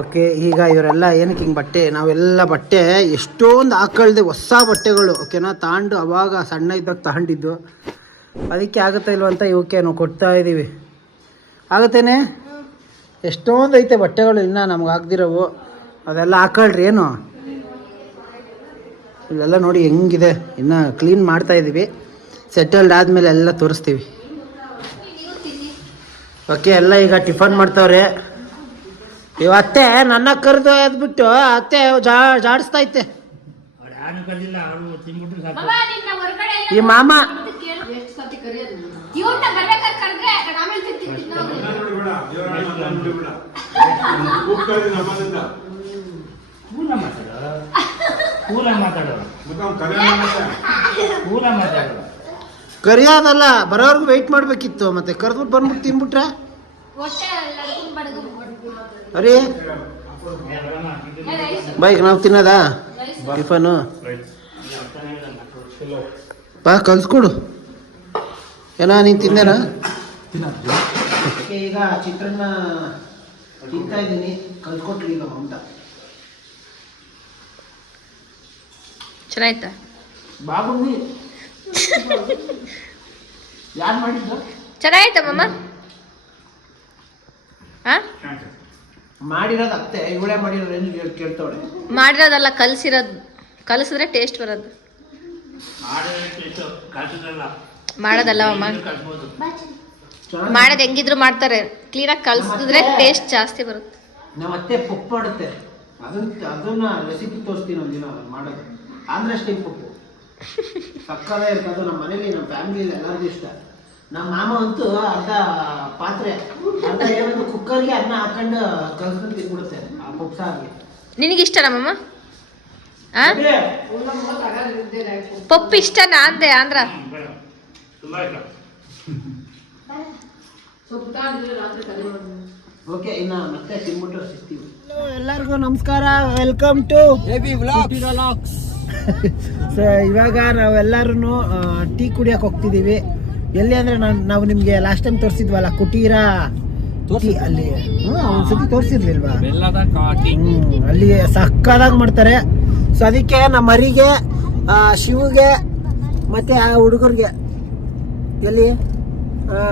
Okay, ಈಗ ಇವರೆಲ್ಲ ಏನಕ್ಕೆ ಹಿಂಗೆ ಬಟ್ಟೆ? ನಾವೆಲ್ಲ ಬಟ್ಟೆ ಎಷ್ಟೊಂದು ಹಾಕೊಳ್ದೆ ಹೊಸ ಬಟ್ಟೆಗಳು, ಓಕೆನಾ? ತಾಂಡು ಅವಾಗ ಸಣ್ಣ ಇದ್ದಾಗ ತಗೊಂಡಿದ್ದು. ಅದಕ್ಕೆ ಆಗುತ್ತಾ ಇಲ್ವ ಅಂತ ಇವಕ್ಕೆ ನಾವು ಕೊಡ್ತಾ ಇದ್ದೀವಿ ಆಗುತ್ತೇನೆ? ಎಷ್ಟೊಂದು ಐತೆ ಬಟ್ಟೆಗಳು ಇನ್ನೂ ನಮ್ಗೆ ಹಾಕ್ದಿರೋವು ಅದೆಲ್ಲ ಹಾಕೊಳ್ರಿ ಏನು? ಇಲ್ಲೆಲ್ಲ ನೋಡಿ ಹೆಂಗಿದೆ. ಇನ್ನು ಕ್ಲೀನ್ ಮಾಡ್ತಾ ಇದ್ದೀವಿ ಸೆಟಲ್ಡ್ ಆದಮೇಲೆ ಎಲ್ಲ ತೋರಿಸ್ತೀವಿ. ಓಕೆ, ಎಲ್ಲ ಈಗ ಟಿಫನ್ ಮಾಡ್ತಾವ್ರೆ. ಇವ ಅತ್ತೆ ನನ್ನ ಕರೆದು ಎದ್ಬಿಟ್ಟು ಅತ್ತೆ ಜಾ ಜಾಡಿಸ್ತಾ ಐತೆ ನಿನ್ನ ಹೊರ್ಗಡೆ ಎಲ್ಲ ಈ ಮಾಮ. ಕರಿಯಾದಲ್ಲ ಬರೋರ್ಗು ವೆಯ್ಟ್ ಮಾಡ್ಬೇಕಿತ್ತು. ಮತ್ತೆ ಕರೆದ್ಬಿಟ್ಟು ಬಂದ್ಬಿಟ್ಟು ತಿನ್ಬಿಟ್ರೆ. ಅರಿ ಬೈಕ್ ನಾವು ತಿನ್ನೋದಾ? ಟಿಫನು ಬಾ ಕಲ್ಸ್ಕೊಡು ಏನೋ ನೀನು ತಿಂದೇನಾ? ಈಗ ಚಿತ್ರಾನ್ನ ತಿಂತಾ ಇದ್ದೀನಿ. ಕಲ್ಸ್ಕೊಟ್ರಿ ಈಗ ಮಮತಾ ಚೆನ್ನಾಯ್ತಾ? ಬಾಬುಣ್ಣಿ ಯಾರು ಮಾಡಿದ್ದು? ಚೆನ್ನಾಯ್ತಾ ಮಮ್ಮ ಆ? ಮಾಡಿರೋದು ಅತ್ತೆ ಇವಳೇ ಮಾಡಿರೋದು ಏನು ಕೇಳ್- ಕೇಳ್ತಾವಳೆ. ಮಾಡಿರೋದಲ್ಲ ಕಲಸಿರೋದು ಕಲಸಿದ್ರೆ ಟೇಸ್ಟ್ ಬರೋದು. ಕಲ್ಸದಲ್ಲ ಮಾಡೋದಲ್ಲ ಮಾಡೋದ್ ಕಲ್ಸ್ಬೋದು. ಮಾಡೋದು ಹೆಂಗಿದ್ರು ಮಾಡ್ತಾರೆ. ಕ್ಲೀನಾಗಿ ಕಲಸಿದ್ರೆ ಟೇಸ್ಟ್ ಜಾಸ್ತಿ ಬರುತ್ತೆ. ನಮ್ಮ ಅತ್ತೆ ಪುಪ್ಪು ಮಾಡುತ್ತೆ. ಅದನ್ನ ಅದನ್ನ ರೆಸಿಪಿ ತೋರಿಸ್ತೀನಿ ಒಂದಿನ ಮಾಡೋದು. ಆಂಧ್ರ ಸ್ಟೈಲ್ ಪುಪ್ಪು. ಸಕ್ಕದೇ ಇರ್ತದೆ ನಮ್ಮ ಮನೇಲಿ ನಮ್ಮ ಫ್ಯಾಮಿಲಿ ಎಲ್ಲರಿಗೂ ಇಷ್ಟ. ನಮ್ಮ ಮಾಮ ಅಂತೂ ಅರ್ಧ ಪಾತ್ರೆ ಅರ್ಧ ಏನಂದ್ರೆ ಕುಕ್ಕರ್ಗೆ ಅನ್ನ ಹಾಕೊಂಡು ಕಲ್ಸ್ಕೊಂಡು ತಿನ್ಬಿಡುತ್ತೆ ಆ ಪಪ್ಪು ನಿನಗೆ ಇಷ್ಟನಾ ಮಮ್ಮ ಆ? ಪಪ್ಪು ಇಷ್ಟನಾ ಅಂದೆ ಆಂಧ್ರ. ಇಷ್ಟ ಓಕೆ ಇನ್ನ ಮತ್ತೆ ಸಿಗ್ತೀವಿ. ಎಲ್ಲರಿಗೂ ನಮಸ್ಕಾರ. ವೆಲ್ಕಮ್ ಟು ಸೊ ಇವಾಗ ನಾವೆಲ್ಲರೂ ಟೀ ಕುಡಿಯಕ್ಕೆ ಹೋಗ್ತಿದ್ದೀವಿ. ಎಲ್ಲಿ ಅಂದ್ರೆ ನಾನು ನಾವು ನಿಮಗೆ ಲಾಸ್ಟ್ ಟೈಮ್ ತೋರಿಸಿದ್ವಲ್ಲ ಕುಟೀರ ತೋರಿಸಿ ಅಲ್ಲಿ. ಹ್ಞೂ ಒಂದ್ಸತಿ ತೋರಿಸಿರ್ಲಿಲ್ವಾ ಹ್ಮ್, ಅಲ್ಲಿ ಸಕ್ಕದಾಗಿ ಮಾಡ್ತಾರೆ. ಸೊ ಅದಕ್ಕೆ ನಮ್ಮ ಮರಿಗೆ ಆ, ಶಿವಗೆ ಮತ್ತೆ ಆ ಹುಡುಗರಿಗೆ ಎಲ್ಲಿ?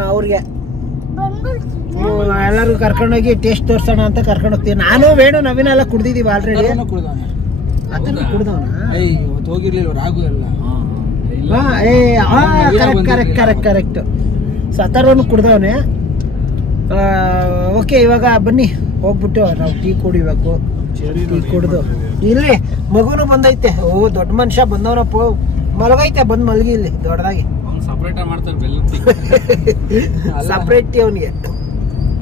ಅವ್ರಿಗೆ. ಹ್ಮ್, ಎಲ್ಲರೂ ಕರ್ಕೊಂಡೋಗಿ ಟೇಸ್ಟ್ ತೋರ್ಸೋಣ ಅಂತ ಕರ್ಕೊಂಡು ಹೋಗ್ತೀವಿ ನಾನು ವೇಣು ನವೀನ ಎಲ್ಲ ಕುಡ್ದಿದೀವಿ ಆಲ್ರೆಡಿ ಅದನ್ನು ಕುಡ್ದವನ? ಹೋಗಿರ್ಲಿಲ್ಲ ರಾಗು ಎಲ್ಲ? Correct correct correct correct so ಅಥರ್ವನು ಕುಡ್ದವನೆ okay ಇವಾಗ ಬನ್ನಿ ಹೋಗ್ಬಿಟ್ಟು ನಾವು ಟೀ ಕುಡಿಬೇಕು. ಟೀ ಕುಡ್ದು. ಇಲ್ಲಿ ಮಗುನು ಬಂದೈತೆ. ಓ ದೊಡ್ಡ ಮನುಷ್ಯ ಬಂದವನಪ್ಪ ಮಲಗೈತೆ ಬಂದ್ ಮಲಗಿ ಇಲ್ಲಿ ದೊಡ್ಡದಾಗಿ. ಅವ್ನು ಸಪ್ರೇಟ್ ಮಾಡ್ತಾರೆ ಬೆಲ್ಲ ಸಪ್ರೇಟ್ ಟೀ ಅವನಿಗೆ.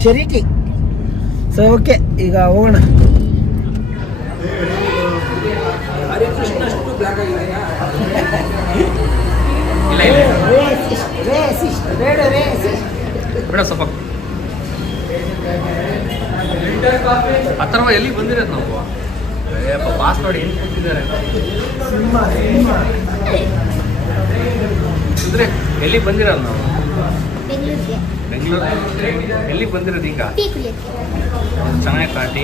Cherry tea. ಸೊ ಓಕೆ ಈಗ ಹೋಗೋಣ. ಹರಿಕೃಷ್ಣಷ್ಟು ಬ್ಲ್ಯಾಕ್ ಆಗಿದೆಯಾ? ಬೇಡ ಸ್ವಲ್ಪ. ಅಥರ್ವ ಎಲ್ಲಿ ಬಂದಿರೋದು ನಾವು? ಏಪ್ಪ ಪಾಸ್ ನೋಡಿ ಏನು ಕೂತಿದ್ದಾರೆ ಅಂದ್ರೆ ಎಲ್ಲಿ ಬಂದಿರೋದು ನಾವು? ಬೆಂಗಳೂರು ಎಲ್ಲಿ ಬಂದಿರೋದು ಈಗ? ಚೆನ್ನಾಗಿ ಕಾಟಿ.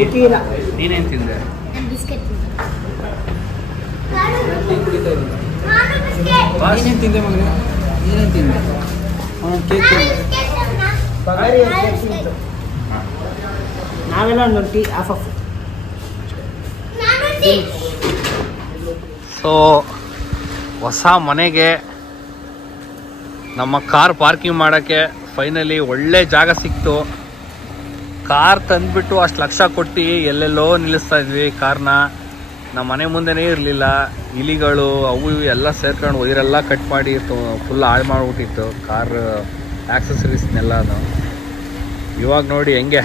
ನೀನೇನು ತಿಂದೆ? ಬಿಸ್ಕೆಟ್ ಬಾಸ್ ಏನೇನು ತಿಂದೆ ಮಗನೇ? ಏನೇನು ತಿಂದೆ? ಅವನು ಕೇಕ್ ತಿಂದೆ. ನಾವೆಲ್ಲ ಒಂದು ಟೀ ಆಫ್ ಆಫ್ ಸೊ ಹೊಸ ಮನೆಗೆ ನಮ್ಮ ಕಾರ್ ಪಾರ್ಕಿಂಗ್ ಮಾಡೋಕ್ಕೆ ಫೈನಲಿ ಒಳ್ಳೆ ಜಾಗ ಸಿಕ್ತು. ಕಾರ್ ತಂದ್ಬಿಟ್ಟು ಅಷ್ಟು ಲಕ್ಷ ಕೊಟ್ಟು ಎಲ್ಲೆಲ್ಲೋ ನಿಲ್ಲಿಸ್ತಾ ಇದ್ವಿ ಕಾರ್ನ ನಮ್ಮ ಮನೆ ಮುಂದೆನೇ ಇರಲಿಲ್ಲ. ಇಲಿಗಳು ಅವು ಇವು ಎಲ್ಲ ಸೇರ್ಕೊಂಡು ವೈರೆಲ್ಲ ಕಟ್ ಮಾಡಿ ಫುಲ್ ಹಾಳು ಮಾಡಿಬಿಟ್ಟಿತ್ತು. ಕಾರ್ ಆಕ್ಸಸರೀಸ್ನೆಲ್ಲನು ಇವಾಗ ನೋಡಿ ಹೆಂಗೆ.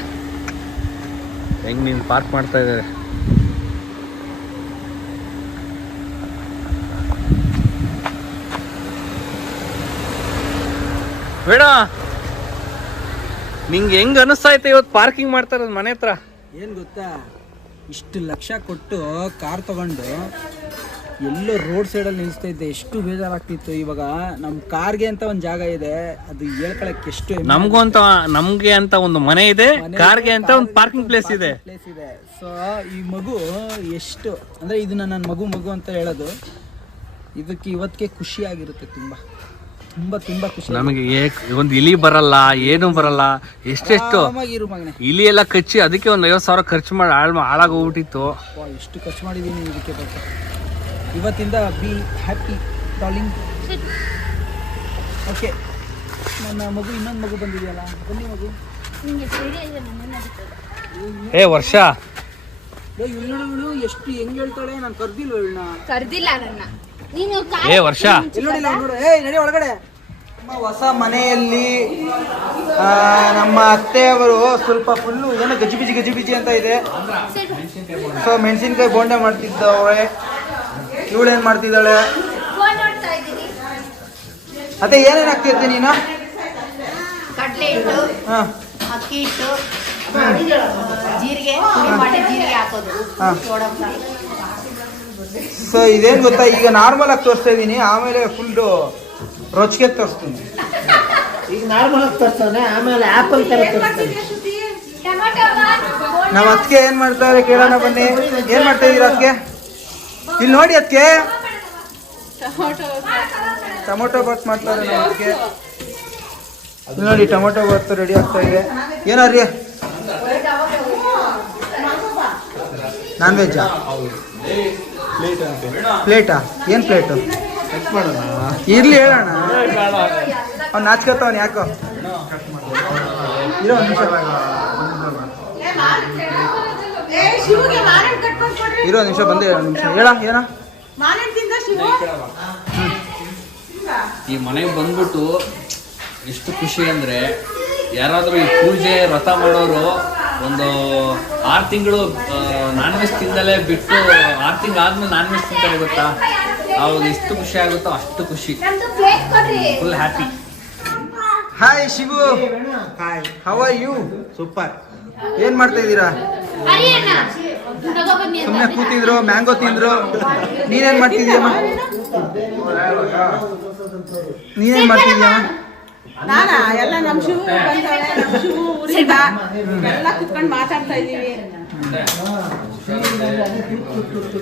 ಹೆಂಗೆ ನೀನು ಪಾರ್ಕ್ ಮಾಡ್ತಾ ಇದ್ದಾರೆ? ಬೇಡ ನಿಂಗೆ ಹೆಂಗ್ ಅನಿಸ್ತಾ ಇತ್ತು ಇವತ್ತು ಪಾರ್ಕಿಂಗ್ ಮಾಡ್ತಾರೆ ಮನೆ ಹತ್ರ? ಏನು ಗೊತ್ತಾ? ಇಷ್ಟು ಲಕ್ಷ ಕೊಟ್ಟು ಕಾರ್ ತಗೊಂಡು ಎಲ್ಲೋ ರೋಡ್ ಸೈಡಲ್ಲಿ ನಿಲ್ಲಿಸ್ತಾ ಇದ್ದೆ. ಎಷ್ಟು ಬೇಜಾರಾಗ್ತಿತ್ತು. ಇವಾಗ ನಮ್ಮ ಕಾರ್ಗೆ ಅಂತ ಒಂದು ಜಾಗ ಇದೆ. ಅದು ಹೇಳ್ಕೊಳಕ್ಕೆ ಎಷ್ಟು ನಮಗೂ ಅಂತ ನಮಗೆ ಅಂತ ಒಂದು ಮನೆ ಇದೆ ಕಾರ್ಗೆ ಅಂತ ಒಂದು ಪಾರ್ಕಿಂಗ್ ಪ್ಲೇಸ್ ಇದೆ. ಪ್ಲೇಸ್ ಇದೆ. ಸೊ ಈ ಮಗು ಎಷ್ಟು ಅಂದರೆ ಇದನ್ನ ನನ್ನ ಮಗು ಮಗು ಅಂತ ಹೇಳೋದು. ಇದಕ್ಕೆ ಇವತ್ತಿಗೆ ಖುಷಿಯಾಗಿರುತ್ತೆ ತುಂಬ. ತುಂಬ ತುಂಬಾ ಖುಷಿ. ನಮಗೆ ಏಕ್- ಒಂದು ಇಲಿ ಬರಲ್ಲ ಏನು ಬರಲ್ಲ ಎಷ್ಟೆಷ್ಟು? ಮಗನೇ. ಇಲಿ ಎಲ್ಲ ಕಚ್ಚಿ ಅದಕ್ಕೆ ಒಂದು ಐವತ್ತು ಸಾವಿರ ಖರ್ಚು ಮಾಡಿ ಹಾಳು ಹಾಳಾಗೋಗ್ಬಿಟ್ಟಿತ್ತು ಎಷ್ಟು ಖರ್ಚು ಮಾಡಿದೀನಿ ಇದಕ್ಕೆ ಪಾಪ. ಇವತ್ತಿಂದ ಬಿ ಹ್ಯಾಪಿ ಡಾರ್ಲಿಂಗ್ ಓಕೆ ನನ್ನ ಮಗು ಇನ್ನೊಂದು ಮಗು ಬಂದಿದೆಯಲ್ಲ? ಬನ್ನಿ ಮಗು. ಏ ವರ್ಷ. ಏ ಇವ್ಳು ಎಷ್ಟು ಹೆಂಗ್ ಹೇಳ್ತಾಳೆ? ನಾನು ಕರ್ದಿಲ್ವ ಇವಳನ್ನ. ಕರ್ದಿಲ್ಲ ನನ್ನ. ನೀನು ಏ ವರ್ಷ. ಇಲ್ಲಿ ನೋಡಿಲ್ಲ ನೋಡು. ಏ ನಡಿ ಒಳಗಡೆ. ನಮ್ಮ ಹೊಸ ಮನೆಯಲ್ಲಿ ನಮ್ಮ ಅತ್ತೆಯವರು ಸ್ವಲ್ಪ ಫುಲ್ಲು ಏನೋ ಗಜಿಬಿಜಿ ಗಜಿಬಿಜಿ ಅಂತ ಇದೆ. ಸೊ ಮೆಣಸಿನ್ಕಾಯಿ ಬೋಂಡೆ ಮಾಡ್ತಿದ್ದವಳೆ ಇವಳೇನ್ ಮಾಡ್ತಿದ್ದಾಳೆ? ಅದೇ ಏನೇನು ಆಗ್ತಿರ್ತೀನಿ ನೀನು? ಕಡಲೆ ಹಿಟ್ಟು ಅಕ್ಕಿ ಹಿಟ್ಟು ಜೀರಿಗೆ ಪುಡಿ ಮಾಡಿ ಜೀರಿಗೆ ಹಾಕೋದು. ಸೊ ಇದೇನು ಗೊತ್ತಾ? ಈಗ ನಾರ್ಮಲ್ ಆಗಿ ತೋರಿಸ್ತಾ ಇದೀನಿ ಆಮೇಲೆ ಫುಲ್ ರೊಚ್ಗೆ ತೋರಿಸ್ತೀನಿ. ಈಗ ನಾರ್ಮಲ್ ಆಗಿ ತೋರಿಸ್ತಾನೆ ಆಮೇಲೆ ಆಪಲ್ ತರ ತೋರಿಸ್ತಾನೆ. ಅದ್ಕೆ ಬೋಂಡ ನಮ್ಮ ಅತ್ತಿಗೆ ಏನ್ ಮಾಡ್ತಾರೆ? ಕೇಳೋಣ ಬನ್ನಿ. ಏನ್ ಮಾಡ್ತಾ ಇದೀರ ಅದಕ್ಕೆ ಇಲ್ಲಿ ನೋಡಿ ಅದಕ್ಕೆ ಟೊಮೊಟೊ ಬಾತ್ ಮಾಡ್ತಾರೆ ನಮ್ಮ ಅದಕ್ಕೆ ಇಲ್ಲಿ ನೋಡಿ ಟೊಮೊಟೊ ಬಾತ್ ರೆಡಿ ಆಗ್ತಾ ಇದೆ. ಏನಾರ್ರಿ ನಾನ್ ವೆಜ್ಜಾ? ಪ್ಲೇಟಾ ಏನ್ ಪ್ಲೇಟು ಇರ್ಲಿ ಹೇಳೋಣ ಅವ್ನು ನಾಚ್ಕೋತಾವನ್ ಯಾಕೋ? ಇರೋ ಒಂದು ನಿಮಿಷ. ಇರೋ ಒಂದ್ ನಿಮಿಷ ಬಂದೆ ಒಂದು ನಿಮಿಷ. ಹೇಳ ಏನ ಈ ಮನೆಗೆ ಬಂದ್ಬಿಟ್ಟು ಎಷ್ಟು ಖುಷಿ ಅಂದ್ರೆ ಯಾರಾದ್ರೂ ಈ ಪೂಜೆ ವ್ರತ ಮಾಡೋರು ಒಂದು ಆರು ತಿಂಗಳು ನಾನ್ ವೆಜ್ ತಿಂದಲೇ ಬಿಟ್ಟು ಆರು ತಿಂಗಳು ಆದ್ಮೇಲೆ ನಾನ್ ವೆಜ್ ತಿಂತಾರೆ ಗೊತ್ತಾ? ಅವಾಗ ಎಷ್ಟು ಖುಷಿ ಆಗುತ್ತೋ ಅಷ್ಟು ಖುಷಿ. Full happy hi Shivu. How are you super ಏನ್ ಮಾಡ್ತಾ ಇದ್ದೀರಾ? ಸುಮ್ಮನೆ ಕೂತಿದ್ರು, ಮ್ಯಾಂಗೋ ತಿಂದ್ರು. ನೀನೇನ್ ಮಾಡ್ತಿದ್ಯಮ್ಮ ನೀನೇನ್ ಮಾಡ್ತಿದ್ಯಮ್ಮ ನಾನಾ? ಎಲ್ಲ ನಮ್ ಶಿವು ಬಂದವೆ ನಮ್ ಶಿವು ಊರಿಂದ ಎಲ್ಲ ಕುತ್ಕೊಂಡು ಮಾತಾಡ್ತಾ ಇದೀವಿ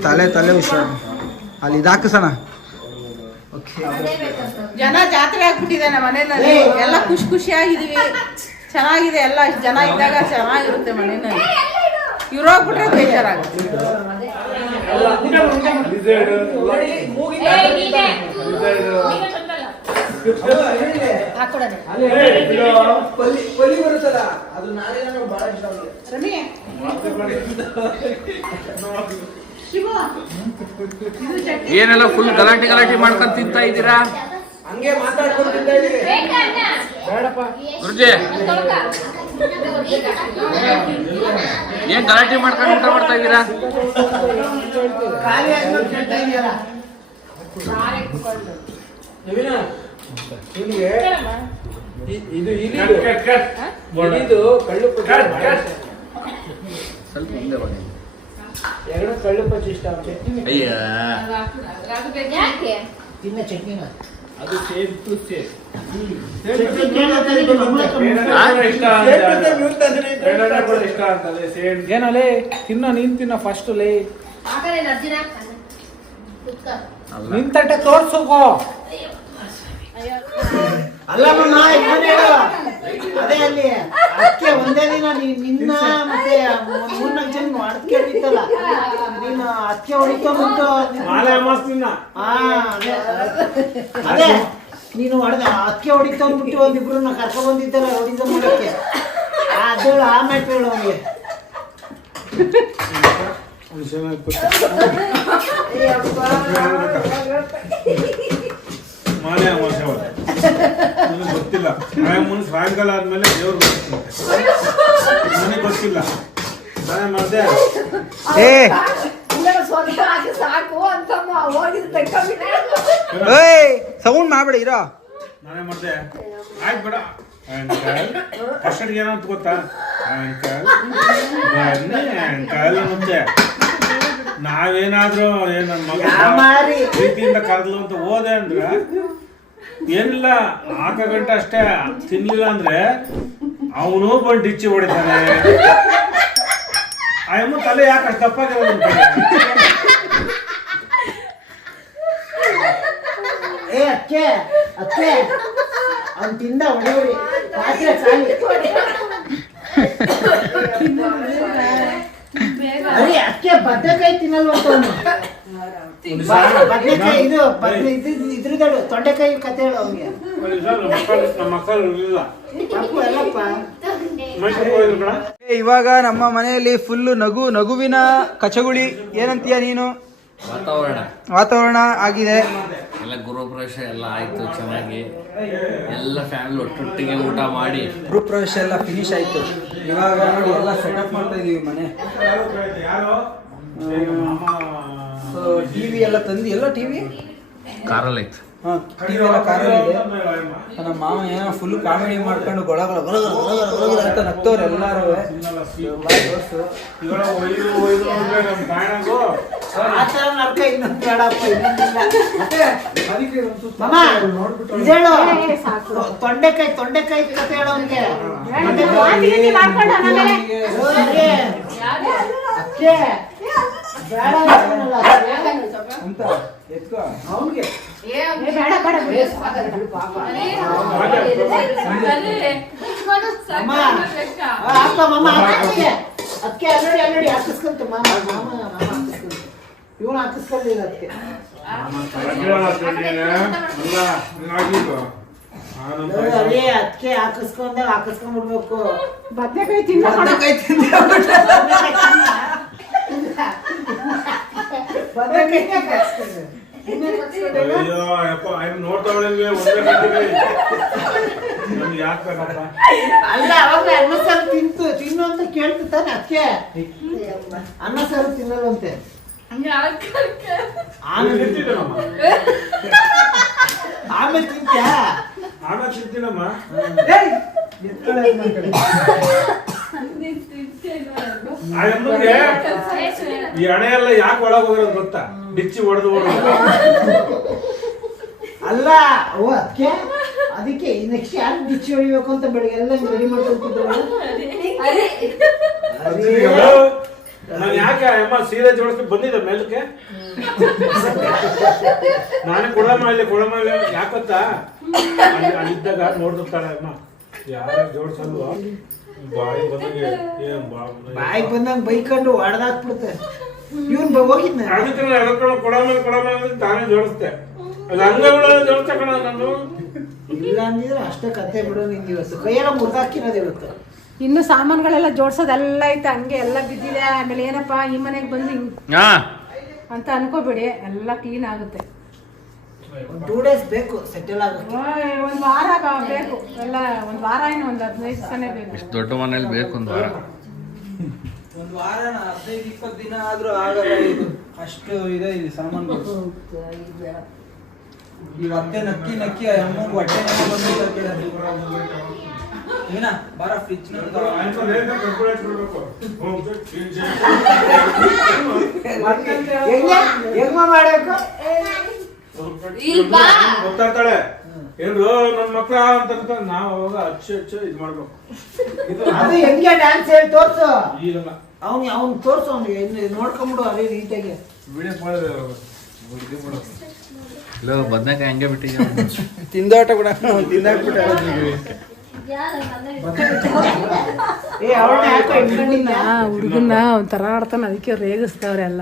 ತಲೆ ತಲೆ ಹುಷಾರು ಅಲ್ಲಿ ಇದಾಕಿಸೋಣ. ಜನ ಜಾತ್ರೆ ಆಗ್ಬಿಟ್ಟಿದೆ ನಮ್ಮ ಮನೆಯಲ್ಲಿ. ಎಲ್ಲ ಖುಷಿ ಖುಷಿಯಾಗಿದೀವಿ ಚೆನ್ನಾಗಿದೆ ಎಲ್ಲ ಇಷ್ಟ್ ಜನ ಇದ್ದಾಗ ಚೆನ್ನಾಗಿರುತ್ತೆ ಮನೆಯಲ್ಲಿ. ಇವ್ರು ಹೋಗ್ಬಿಟ್ರೆ ಬೇಜಾರಾಗುತ್ತೆ. ರಮಿ ಏನೆಲ್ಲ ಫುಲ್ ಗಲಾಟೆ ಗಲಾಟೆ ಮಾಡ್ಕೊಂಡು ತಿಂತಾ ಇದ್ದೀರಾ? ಹಂಗೆ? ಗುರುಜಿ. ತಗೊಳ್ಕ. ಏನ್ ಗಲಾಟೆ ಮಾಡ್ಕೊಂಡು ಊಟ ಮಾಡ್ತಾ ಇದ್ದೀರಾ? ಸ್ವಲ್ಪ ಮುಂದೆ ಬನ್ನಿ. ಅಯ್ಯ. ಯಾಕೆ? ತಿನ್ನ ಚಟ್ನಿನ ಏನಲೇ ತಿನ್ನೋ ನೀನ್ ತಿನ್ನ ಫಸ್ಟ್ ಲೇ. ಆ ಕಡೆ ಅರ್ಜುನ ಕುತ್ಕೋ. ನಿನ್ ತಟ್ಟೆ ತೋರ್ಸುಕೋ ಅಲ್ಲಮ್ಮ ಹೇಳು. ಅದೇ ಅಲ್ಲಿ ಅದಕ್ಕೆ ಒಂದೇ ದಿನ ನೀ- ನಿನ್ನ ಮತ್ತೆ ಮೂರ್ನಾಲ್ಕು ಜನ ಅಡಕೆ ಹೊಡಿತಲ್ಲ ನೀನು ಅದಕ್ಕೆ ಹೊಡಿಕೊಂಡ್ಬಿಟ್ಟು ಹಾ ಅದೇ ಅದೇ ನೀನು ಹೊಡೆದ ಅಕ್ಕಿ ಹೊಡಿತಂದ್ಬಿಟ್ಟು ನಾ ಕರ್ಕೊಂಡ್ ಬಂದಿದ್ದಲ್ಲ ಹೊಡಿದ ಮೂಲಕ್ಕೆ ಅದೇಳು ಆ ಮ್ಯಾಟ್ ಹೇಳು ಅವನಿಗೆ. ಮಾಲೆ ಅಮಾವಾಸ್ಯೆ ನನಗೆ ಗೊತ್ತಿಲ್ಲ. ನಾಳೆ ಮುನ್ನ ಸಾಯಂಕಾಲ ಆದಮೇಲೆ ದೇವ್ರು ನನಗೆ ಗೊತ್ತಿಲ್ಲ. ನಾನೇ ಮಾಡಿದೆ. ಏ! ಏಯ್ ಸೌಂಡ್ ಮಾಡ್ಬೇಡ ಇರೋ. ನಾನೇ ಮಾಡಿದೆ. ಆಯ್ತು ಬೇಡ. ಅಂಕಲ್ ಫಸ್ಟ್ ಏನಂತ ಗೊತ್ತಾ? ಅಂಕಲ್ ಬನ್ನಿ ಅಂಕಲ್ ಅನ್ನುತ್ತೆ ನಾವೇನಾದ್ರೂ ಏನ್ ನನ್ ಮಗ ಯಾಮಾರಿ. ಪ್ರೀತಿಯಿಂದ ಕರೆದ್ಲು ಅಂತ ಹೋದೆ ಅಂದ್ರೆ ಏನಿಲ್ಲ ನಾಲ್ಕು ಗಂಟೆ ಅಷ್ಟೇ ತಿನ್ಲಿಲ್ಲ ಅಂದ್ರೆ ಅವನು ಬಂದು ಡಿಚ್ಚಿ ಹೊಡಿತಾನೆ. ಆಯಮ್ಮ ತಲೆ ಯಾಕೆ ಅಷ್ಟು ತಪ್ಪಾಗಿರೋದು. ಏ ಅಕ್ಕೆ ಅಕ್ಕೆ ಅವ್ನು ತಿಂದ ಹೊಡಿ ಹೊಡಿ ಪಾತ್ರೆ ಸಾಲಿ. ಅರೆ ಅಕ್ಕೆ ಬದ್ನೆಕಾಯಿ ತಿನ್ನಲ್ವಂತ ಅವನು. ಬದ್ನೆಕಾಯಿ ಇದು ಬದ್ನೆ ಇದು ತೊಂಡೆಕಾಯಿ ಕತೆ ಹೇಳು ಅವ್ನಿಗೆ. ಏ, ಇವಾಗ ನಮ್ಮ ಮನೆಯಲ್ಲಿ ಫುಲ್ಲು ನಗು ನಗುವಿನ ಕಚಗುಳಿ. ಏನಂತೀಯ ನೀನು? ವಾತಾವರಣ. ವಾತಾವರಣ ಆಗಿದೆ. ಎಲ್ಲ ಗೃಹಪ್ರವೇಶ ಎಲ್ಲ ಆಯ್ತು ಚೆನ್ನಾಗಿ. ಎಲ್ಲ ಫ್ಯಾಮಿಲಿ ಒಟ್ಟೊಟ್ಟಿಗೆ ಊಟ ಮಾಡಿ. ಗ್ರೂಪ್ ಪ್ರವೇಶ ಎಲ್ಲ ಫಿನಿಶ್ ಆಯ್ತು. ಇವಾಗ ನೋಡಿ ಎಲ್ಲ ಸೆಟಪ್ ಮಾಡ್ತಾ ಇದೀವಿ ಮನೆ. ಟಿವಿ ಎಲ್ಲ ತಂದು ಎಲ್ಲ ಟಿವಿ ಕಾರಲ್ಲಿ ಇತ್ತು ಹಾಂ ಟಿವಿ ಎಲ್ಲ ಕಾರಲ್ಲಿದೆ ನಮ್ಮ ಮಾವ ಏನೋ ಫುಲ್ ಕಾಮಿಡಿ ಮಾಡ್ಕೊಂಡು ಗೊಳ ಗೊಳ ಗೊಳ ಗೊಳ ಗೊಳ ಗೊಳ ಗೊಳ ಅಂತ ನಗ್ತವ್ರು ಎಲ್ಲಾರು ತೊಂಡೆಕಾಯಿ ತೊಂಡೆಕಾಯಿ ಕತೆ ಹೇಳು ಅಕ್ಕೆ. ಅಂತ ಎತ್ಕೋ ಅವ್ನಿಗೆ ಅಕ್ಕ ಅಲ್ಲಡಿ ಅಲ್ಲಡಿ ಹಾಕಿಸ್ಕೊಂತ ಮಾಮ ಮಾಮ ಮಾಮ ಹಾಕಿಸ್ಕೊಂತ ಇವನು ಹಾಕಿಸ್ಕೊಳ್ಳಿಲ್ಲ ಅದಕ್ಕೆ ಅದೇ ಅದಕ್ಕೆ ಹಾಕಿಸ್ಕೊಂಡಾಗ ಹಾಕಿಸ್ಕೊಂಡ್ಬಿಡ್ಬೇಕು ಬದ್ನೆಕಾಯಿ ತಿನ್ನ ಬದ್ನೆಕಾಯಿ ಹಾಕಿಸ್ಕೊಂಡು. ಅಯ್ಯೋ ಯಪ್ಪ ನೋಡ್ತಾವಳೆ ನಮ್ಗೆ ಯಾಕೆ ಬೇಕಪ್ಪ? ಅಲ್ಲ ಅವಾಗ ಅನ್ನ ಸಾರು ತಿಂತು ತಿನ್ನು ಅಂತ ಕೇಳ್ತು ತಾನೆ ಅದಕ್ಕೆ. ಅನ್ನ ಸಾರು ತಿನ್ನಲ್ವಂತೆ ಆಮೇಲೆ ತಿಂತೀನಮ್ಮ. ಆಮೇಲೆ ತಿಂತ್ಯಾ? ಆಮೇಲೆ ತಿಂತೀನಮ್ಮ. ಏಯ್, ಆ ಈ ಹಣೆ ಎಲ್ಲ ಯಾಕೆ ಒಳಗೆ ಹೋಗಿರೋದು ಗೊತ್ತಾ ಬಿಚ್ಚಿ ಹೊಡೆದು ಅಲ್ಲ ಓ ಅದಕ್ಕೆ ಅದಕ್ಕೆ ನೆಕ್ಸ್ಟ್ ಯಾರು ಬಿಚ್ಚಿ ಹೊಡಿಬೇಕು ಅಂತ ಬೆಳಿಗ್ಗೆ ಎಲ್ಲ ರೆಡಿ ಮಾಡ್ಕೊಂತಿದ್ರು ನಾನು ಯಾಕೆ ಅಮ್ಮ ಸೀರೆ ಜೋಡಿಸ್ಕೊಂಡು ಬಂದಿದ್ದೆ ಮೇಲಕ್ಕೆ? ನಾನೇ ಕೊಡಮ್ಮ ಇಲ್ಲಿ ಕೊಡಮ್ಮ ಯಾಕತ್ತಾ ಅಲ್ಲಿ ಅಲ್ಲಿದ್ದಾಗ ನೋಡ್ತಿರ್ತಾಳೆ ಅಮ್ಮ. ಯಾರು ಜೋಡಿಸಲ್ವ? ಬಾಯಿಗೆ ಬಂದಂಗ ಬೈಕೊಂಡು ಹೊಡೆದಾಕ್ಬಿಡುತ್ತೆ ಇವನ್ ಹೋಗಿದ್ನ. ಅದಕ್ಕೆ ಎಳ್ಕೊಂಡು ಅಂದ್ರೆ ತಾನೇ ಜೋಡಿಸ್ತೆ ಅದು ನಾನು. ಇಲ್ಲ ಅಂದಿದ್ರೆ ಅಷ್ಟೇ ಕತೆ ಬಿಡು ನಿಂಗೆ ಇವತ್ತು. ಕೈಯೆಲ್ಲ ಮುರಿದಾಕಿರೋದು ಇವತ್ತು. ಇನ್ನು ಸಾಮಾನುಗಳೆಲ್ಲ ಜೋಡ್ಸೋದೆಲ್ಲ ಐತೆ ಹಂಗೆ ಎಲ್ಲ ಬಿದ್ದಿದೆ. ಆಮೇಲೆ ಏನಪ್ಪ ಈ ಮನೆಗೆ ಬಂದು ಹಿಂಗ್ ಹಾ. ಅಂತ ಅನ್ಕೋಬೇಡಿ ಎಲ್ಲ ಕ್ಲೀನ್ ಆಗುತ್ತೆ. ಒಂದು ಟೂ ಡೇಸ್ ಬೇಕು ಸೆಟಲ್ ಆಗೋಕ್ಕೆ. ಒಂದು ವಾರ ಬೇಕು. ಎಲ್ಲ ಒಂದು ವಾರ ಏನು ಒಂದು ಹದಿನೈದು ದಿವಸನೇ ಬೇಕು. ಇಷ್ಟು ದೊಡ್ಡ ಮನೇಲಿ ಬೇಕು ಒಂದು ವಾರ. ಒಂದು ವಾರ ಹದಿನೈದು ಇಪ್ಪತ್ತು ದಿನ ಆದ್ರೂ ಆಗಲ್ಲ ಇದು. ಅಷ್ಟು ಇದೆ ಇದು ಸಾಮಾನುಗಳು ಈಗ ಅತ್ತೆ ನಕ್ಕಿ ನಕ್ಕಿ ಅಮ್ಮಂಗೆ ಹೊಟ್ಟೆ ಕಡೆ. ಬಾರ ಫ್ರಿಜ್ ಹೆಂಗೆ? ಹೆಂಗ ಮಾಡಬೇಕು? ಗೊತ್ತಾಗ್ತಾಳೆ. ಏನು ನನ್ನ ಮಕ್ಳ ಅಂತ ನಾವ್ ಅವಾಗ ಅಚ್ಚು ಅಚ್ಚು ಇದು ಮಾಡ್ಬೇಕು. ಅದು ಹೆಂಗೆ ಡ್ಯಾನ್ಸ್ ಹೇಳಿ ತೋರ್ಸು. ಈಗಲ್ಲ. ಅವ್ನಿಗೆ ಅವ್ನು ತೋರ್ಸು ಅವ್ನಿಗೆ. ಇನ್ನು ನೋಡ್ಕೊಂಬಿಡು ಅದೇ ನೀಟಾಗಿ. ವಿಡಿಯೋ ಮಾಡಿದ್ರೆ ಇಲ್ಲ ಬದನೆಕಾಯಿ ಹಂಗೆ ಬಿಟ್ಟಿದ್ಯ? ತಿಂದಾಟ ಕೂಡ ತಿಂದಾಟ್ಬಿಟ್ಟ ಹುಡುಗನ್ನ ಒಂಥರ ಆಡ್ತಾನೆ. ಅದಕ್ಕೆ ರೇಗಿಸ್ತಾವ್ರೆ ಎಲ್ಲ.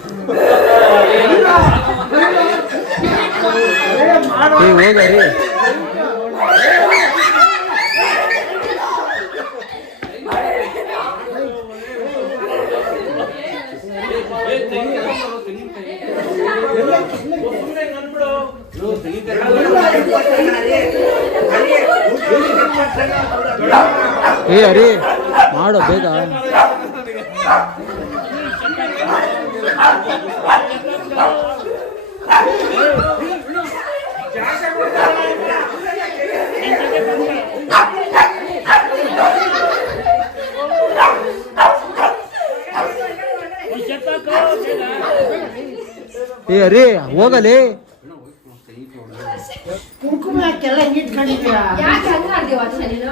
ಏ ಅರಿ ಮಾಡೋ ಬೇಗ. ಅರಿ ಹೋಗಲಿ. ಕುಂಕುಮ ಹಾಕೆಲ್ಲ ಯಾಕೆ ಹಂಗ ಮಾಡ್ದೆ ವರ್ಷ ನೀನು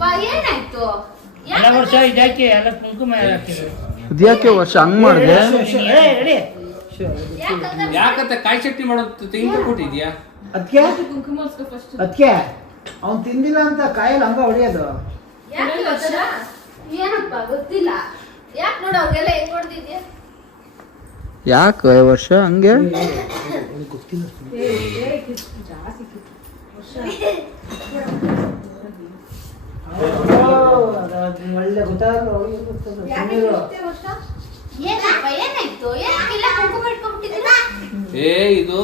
ವಾ, ಏನಾಯ್ತು? ಎಲ್ಲ ವರ್ಷ ಇದಾಕಿ ಎಲ್ಲ ಕುಂಕುಮ ಹಾಕಿದ್ರು ಅದ್ಯಾಕೆ ವರ್ಷ ಹಂಗ್ ಮಾಡಿದೆ? ಏ, ರೆಡಿ. ಯಾಕಂತ ಕಾಯಿ ಚಟ್ನಿ ಮಾಡೋದು ತೆಂಗಿನ ಕೊಟ್ಟಿದ್ಯಾ? ಅದಕ್ಕೆ ಅದಕ್ಕೆ ಅವ್ನು ತಿಂದಿಲ್ಲ ಅಂತ ಕಾಯಲ್ಲಿ ಹಂಗ ಹೊಡಿಯೋದು. ಯಾಕೆ ವರ್ಷ ಏನಪ್ಪ ಗೊತ್ತಿಲ್ಲ. ಯಾಕೆ ನೋಡು ಅವ್ರಿಗೆಲ್ಲ ಹೆಂಗ್ ನೋಡ್ತಿದ್ಯಾ ಯಾಕೆ ವರ್ಷ ಹಂಗೆ? ಏ ಇದು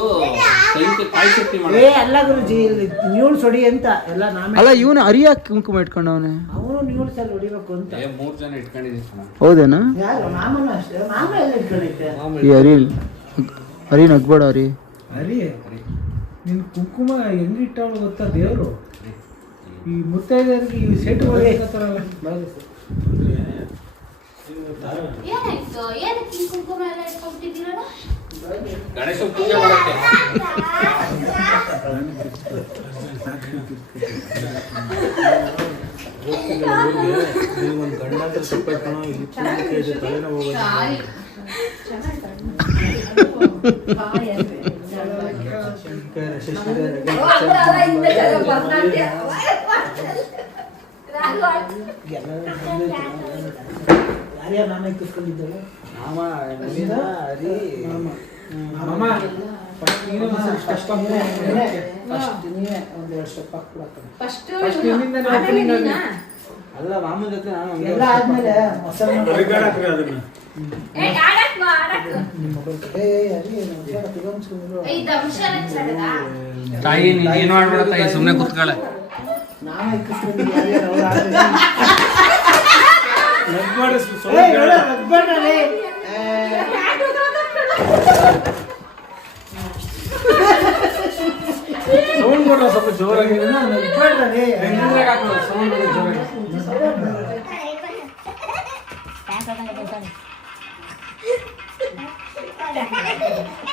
ಅಲ್ಲ ಗುರುಜಿ ಇಲ್ಲಿ ನ್ಯೂಲ್ ಹೊಡಿ ಅಂತ ಎಲ್ಲ ನಾಮೇ ಅಲ್ಲ ಇವನು ಅರಿಯಾಕೆ ಕುಂಕುಮ ಇಟ್ಕೊಂಡವನೆ. ನ್ಯೂಲ್ಸ್ ಅಲ್ಲಿ ಹೊಡಿಬೇಕು ಅಂತ. ಮೂರು ಜನ ಇಟ್ಕೊಂಡಿದ್ದೀನಿ. ಹೌದೇನಾ? ಯಾರು? ಮಾಮನು ಅಷ್ಟೇ. ಮಾಮ ಎಲ್ಲ ಇಟ್ಕೊಂಡೈತೆ ಈ ಅರಿ ಅರಿ ನಗ್ಬೇಡ ಅರಿ. ಅರಿ ನಿನ್ ಕುಂಕುಮ ಹೆಂಗಿಟ್ಟವಳು ಗೊತ್ತಾ ದೇವರು? ಈ ಮುತ್ತೈದರಿಗೆ ಈ ಸೆಟ್ ಗಣೇಶ ಪೂಜೆ ಮಾಡಕ್ಕೆ. ತಪ್ಪಾಯ್ತು ಇಲ್ಲಿ ಅಲ್ಲಿ ಇದೆ ತಲೆನೋವು. ಯಾರ್ಯಾರು ನಾಮೇ ಮಾಮ first ನೀನು ಒಂದ್ಸಲ ಕಷ್ಟ ಫಸ್ಟ್ ನೀವೇ ಒಂದ್ ಎರಡು ಸ್ಟೆಪ್ ಹಾಕ್ಬಿಡಕ್ಕ ಫಸ್ಟ್ ನೀನಾ? ಅಲ್ಲ ಮಾಮನ ಜೊತೆ ನಾನು ಎಲ್ಲ ಆದ್ಮೇಲೆ ಅದನ್ನ. ಏ ಆಡಕ್ ಬಾ, ಆಡಕ್. ಏ. ಏ, ತಾಯಿ ನೀನ್ ಏನ್ ಮಾಡ್ಬೇಡ ತಾಯಿ. ಸುಮ್ನೆ ಕುತ್ಕೊಳ್ಳೆ ಅವ್ರು ನಗ್ಬೇಡ ನಗ್ಬೇಡ. ಏ, ಸೌಂಡ್ ಕೊಡ್ರ ಸ್ವಲ್ಪ ಜೋರಾಗಿ ನಗ್ಬೇಡ. ಸೌಂಡ್ ಜೋರಾಗಿ ಅರಿ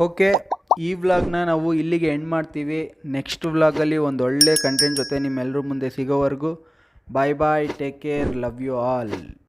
ಓಕೆ, ಈ ವ್ಲಾಗ್ನ ನಾವು ಇಲ್ಲಿಗೆ ಎಂಡ್ ಮಾಡ್ತೀವಿ. ನೆಕ್ಸ್ಟ್ ವ್ಲಾಗಲ್ಲಿ ಒಂದು ಒಳ್ಳೆ ಕಂಟೆಂಟ್ ಜೊತೆ ನಿಮ್ಮೆಲ್ಲರ ಮುಂದೆ ಸಿಗೋವರೆಗೂ. Bye bye take care love you all